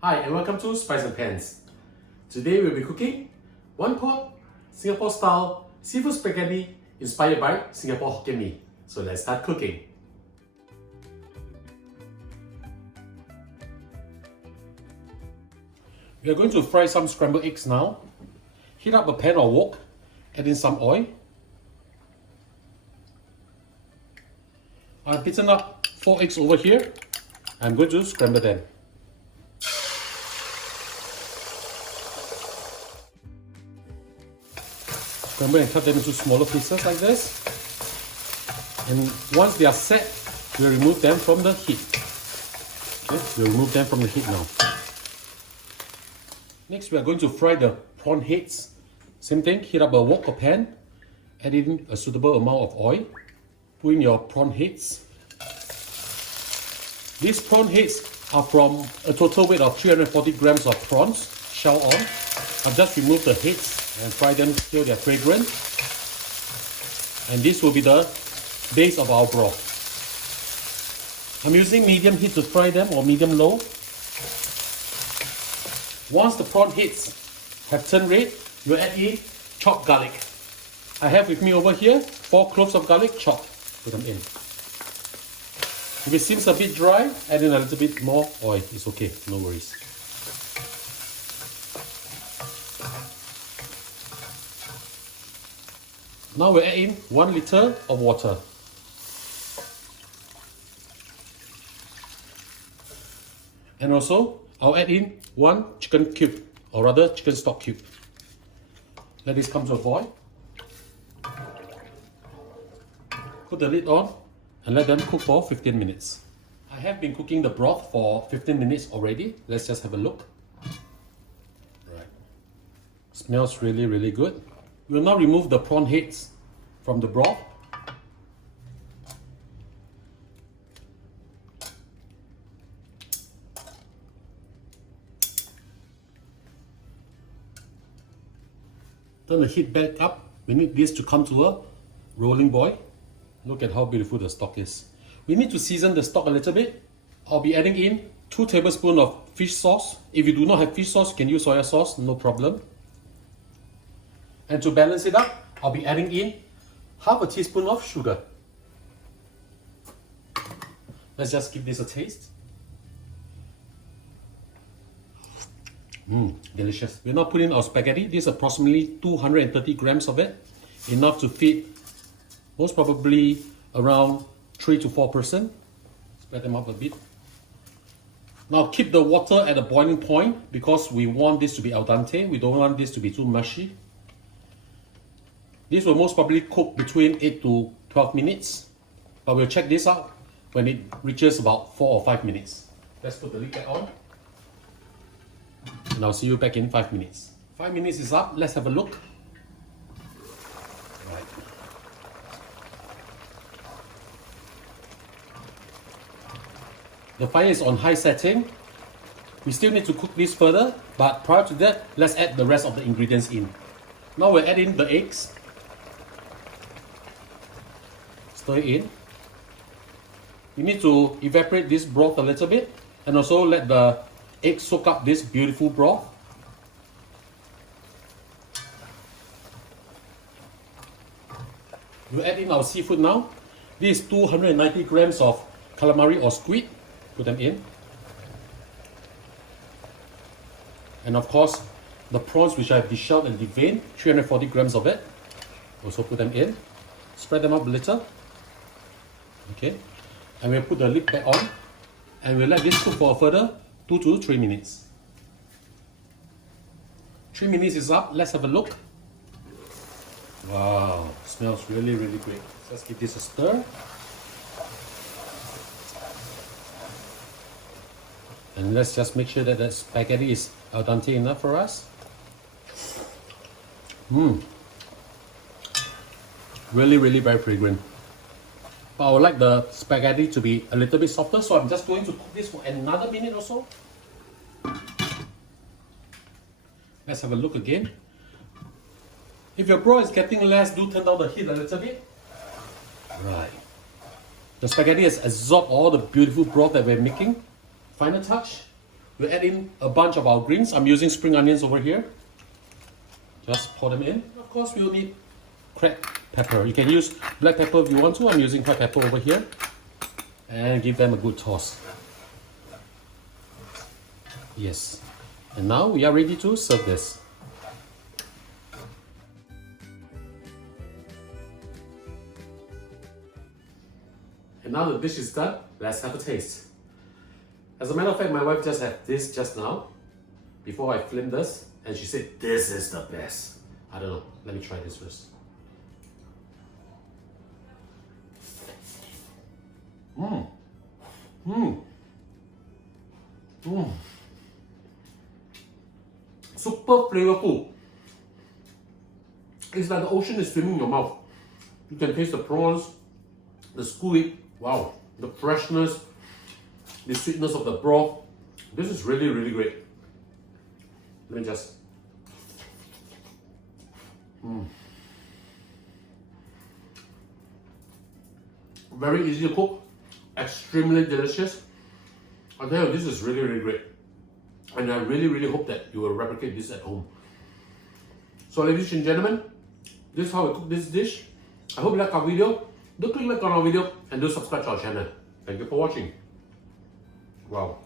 Hi and welcome to Spice and Pans. Today we'll be cooking one pot Singapore style seafood spaghetti inspired by Singapore Hokkien Mee. So let's start cooking. We are going to fry some scrambled eggs now. Heat up a pan or wok, add in some oil. I've beaten up 4 eggs over here. I'm going to scramble them. Scramble and cut them into smaller pieces like this. And once they are set, we'll remove them from the heat. Okay, we'll remove them from the heat now. Next, we are going to fry the prawn heads. Same thing, heat up a wok or pan, add in a suitable amount of oil, put in your prawn heads. These prawn heads are from a total weight of 340 grams of prawns, shell on. I've just removed the heads and fry them till they're fragrant. And this will be the base of our broth. I'm using medium heat to fry them or medium low. Once the prawn heads have turned red, we'll add in chopped garlic. I have with me over here 4 cloves of garlic chopped. Put them in. If it seems a bit dry, add in a little bit more oil. It's okay, no worries. Now we'll add in 1 liter of water. And also, I'll add in 1 chicken cube, or rather chicken stock cube. Let this come to a boil. Put the lid on and let them cook for 15 minutes. I have been cooking the broth for 15 minutes already. Let's just have a look. Right. Smells really good. We'll now remove the prawn heads from the broth. Turn the heat back up. We need this to come to a rolling boil. Look at how beautiful the stock is. We need to season the stock a little bit. I'll be adding in 2 tablespoons of fish sauce. If you do not have fish sauce, you can use soy sauce, no problem. And to balance it up, I'll be adding in half a teaspoon of sugar. Let's just give this a taste. Delicious. We're now putting our spaghetti. This is approximately 230 grams of it. Enough to feed most probably around 3 to 4 person. Spread them up a bit. Now keep the water at a boiling point because we want this to be al dente. We don't want this to be too mushy. This will most probably cook between 8 to 12 minutes. But we'll check this out when it reaches about 4 or 5 minutes. Let's put the lid back on. And I'll see you back in 5 minutes. 5 minutes is up. Let's have a look. Right. The fire is on high setting. We still need to cook this further, but prior to that, let's add the rest of the ingredients in. Now we'll add in the eggs. Stir it in. You need to evaporate this broth a little bit and also let the eggs soak up this beautiful broth. We'll add in our seafood now. This is 290 grams of calamari or squid. Put them in. And of course, the prawns which I have deshelled and deveined, 340 grams of it. Also put them in. Spread them up a little. Okay. And we'll put the lid back on. And we'll let this cook for a further 2 to 3 minutes. 3 minutes is up. Let's have a look. Wow, smells really great. Let's give this a stir. And let's just make sure that the spaghetti is al dente enough for us. Really very fragrant. But I would like the spaghetti to be a little bit softer, so I'm just going to cook this for another minute or so. Let's have a look again. If your broth is getting less, do turn down the heat a little bit. Right. The spaghetti has absorbed all the beautiful broth that we're making. Final touch, we'll add in a bunch of our greens. I'm using spring onions over here. Just pour them in. Of course, we'll need cracked pepper. You can use black pepper if you want to. I'm using cracked pepper over here. And give them a good toss. Yes. And now we are ready to serve this. And now the dish is done, let's have a taste. As a matter of fact, my wife just had this just now, before I filmed this, and she said, this is the best. I don't know, let me try this first. Super flavorful. It's like the ocean is swimming in your mouth. You can taste the prawns, the squid, wow, the freshness, the sweetness of the broth. This is really, really great. Let me just. Very easy to cook, extremely delicious. I tell you, this is really, really great. And I really, really hope that you will replicate this at home. So ladies and gentlemen, this is how I cook this dish. I hope you like our video. Do click like on our video and do subscribe to our channel. Thank you for watching. Wow.